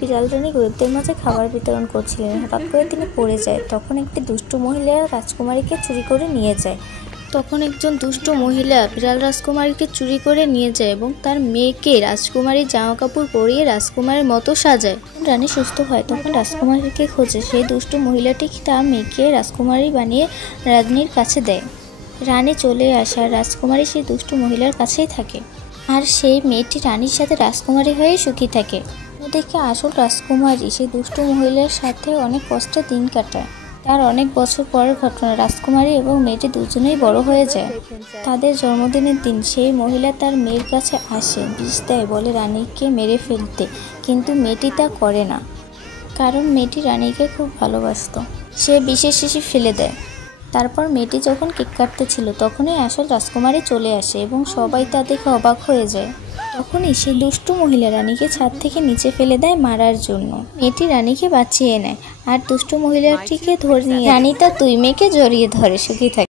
বিড়াল রানী গরিবদের মাঝে খাবার বিতরণ করছিলেন। হঠাৎ করে তিনি পড়ে যায়। তখন একটি দুষ্ট মহিলা রাজকুমারীকে চুরি করে নিয়ে যায়। তখন একজন দুষ্ট মহিলা বিড়াল রাজকুমারীকে চুরি করে নিয়ে যায় এবং তার মেয়েকে রাজকুমারীর জামা কাপড় পরিয়ে রাজকুমারীর মতো সাজায়। রানী সুস্থ হয় তখন রাজকুমারীকে খোঁজে। সেই দুষ্ট মহিলাটি তার মেয়েকে রাজকুমারী বানিয়ে রানীর কাছে দেয়। রানী চলে আসে আর রাজকুমারী সেই দুষ্ট মহিলার কাছেই থাকে। আর সেই মেয়েটি রানীর সাথে রাজকুমারী হয়ে সুখী থাকে। দেখে আসল রাজকুমারী সেই দুষ্ট মহিলার সাথে অনেক কষ্টে দিন কাটায়। তার অনেক বছর পরের ঘটনা, রাজকুমারী এবং মেয়েটি দুজনেই বড় হয়ে যায়। তাদের জন্মদিনের দিন সেই মহিলা তার মেয়ের কাছে আসে, বিষ দেয়, বলে রানীকে মেরে ফেলতে, কিন্তু মেয়েটি তা করে না, কারণ মেয়েটি রানীকে খুব ভালোবাসত। সে বিষের শিশি ফেলে দেয়। তারপর মেয়েটি যখন কেক কাটতেছিল তখনই আসল রাজকুমারী চলে আসে এবং সবাই তা দেখে অবাক হয়ে যায়। তখনই সেই দুষ্টু মহিলা রানীকে ছাদ থেকে নিচে ফেলে দেয় মারার জন্য। মেয়েটি রানীকে বাঁচিয়ে নেয় আর দুষ্টু মহিলাটিকে ধরে নিয়ে রানী তার দুই মেয়েকে জড়িয়ে ধরে সুখী থাকে।